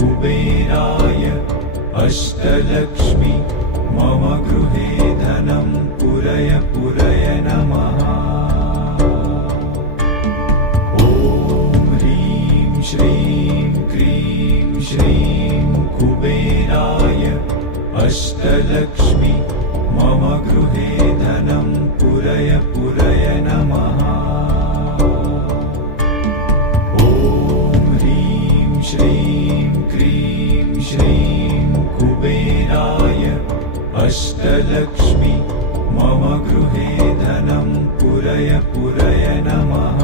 कुबेराय अष्टलक्ष्मी मम गृहे धनं पुरय पुरय नमः। ॐ ह्रीं श्रीं क्रीं श्रीं कुबेराय अष्टलक्ष्मी मम गृहे धनं पुरय पुरय नमः। श्रीं क्रीं श्रीं कुबेराय अष्टलक्ष्मी मम गृहे धनं पुरय पुरय नमः।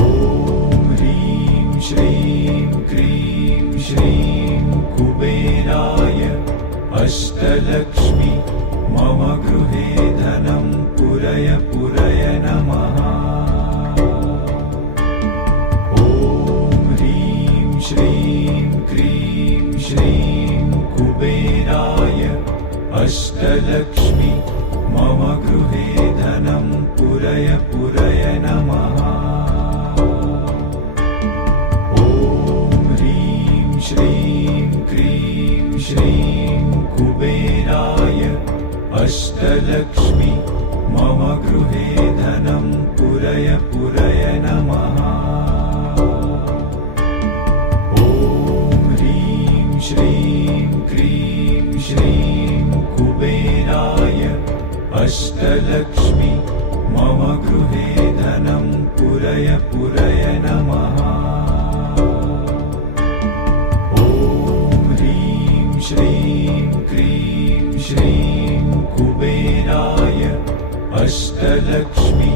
ॐ ह्रीं श्रीं क्रीं श्रीं कुबेराय अष्टलक्ष्मी मम गृहे धनं पुरय पुरय नमः। श्रीं क्रीं श्रीं कुबेराय अष्टलक्ष्मी मम गृहे धनं पुरय पुरय नमः। ॐ ह्रीं श्रीं क्रीं श्रीं कुबेराय अष्टलक्ष्मी मम गृहे धनं पुरय पुरय नमः। श्रीं क्रीं श्रीं कुबेराय अष्टलक्ष्मी मम गृहे धनं पुरय पुरय नमः। ॐ ह्रीं श्रीं क्रीं श्रीं कुबेराय अष्टलक्ष्मी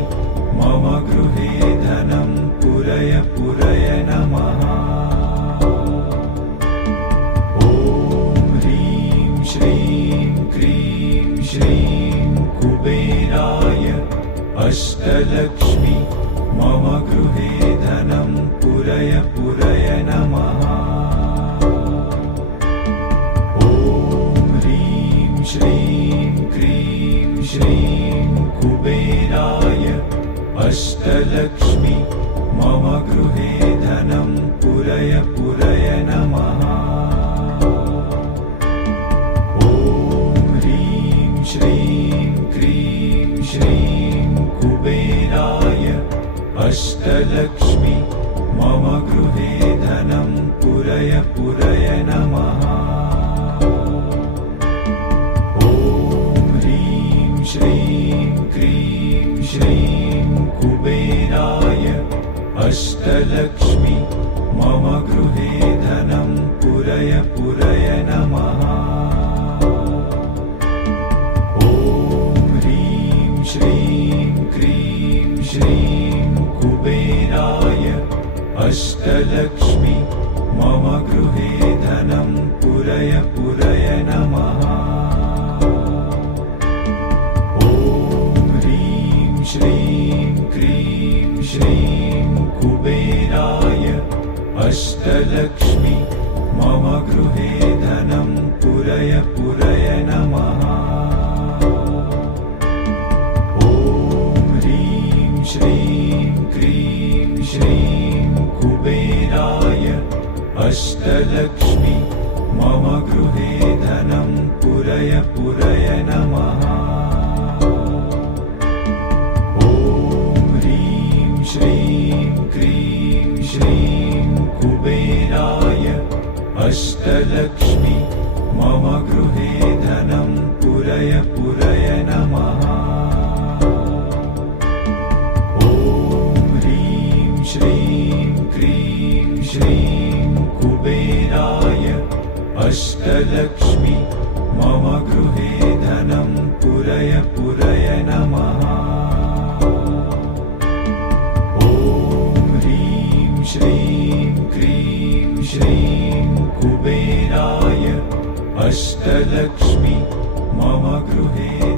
मम गृहे धनं पुरय पुरय नमः। श्रीं क्रीं श्रीं कुबेराय अष्टलक्ष्मी मम गृहे धनं पुरय पुरय नमः। ॐ ह्रीं श्रीं क्रीं श्रीं कुबेराय अष्टलक्ष्मी मम गृहे धनं पुरय पुरय नमः। श्रीं क्रीं श्रीं कुबेराय अष्टलक्ष्मी मम गृहे धनं पुरय पुरय नमः। ॐ ह्रीं श्रीं क्रीं श्रीं कुबेराय अष्टलक्ष्मी मम गृहे धनं पुरय पुरय नमः। श्रीं क्रीं श्रीं कुबेराय अष्टलक्ष्मी मम गृहे धनं पुरय पुरय नमः। ॐ ह्रीं श्रीं क्रीं श्रीं कुबेराय अष्टलक्ष्मी मम गृहे धनं पुरय पुरय नमः। श्रीं क्रीं श्रीं कुबेराय अष्टलक्ष्मी मम गृहे धनं पुरय पुरय नमः। ॐ ह्रीं श्रीं क्रीं श्रीं कुबेराय अष्टलक्ष्मी मम गृहे धनं पुरय पुरय नमः। श्रीं क्रीं श्रीं कुबेराय अष्टलक्ष्मी मम गृहे धनं पुरय पुरय नमः। ॐ ह्रीं श्रीं क्रीं श्रीं कुबेराय अष्टलक्ष्मी मम गृहे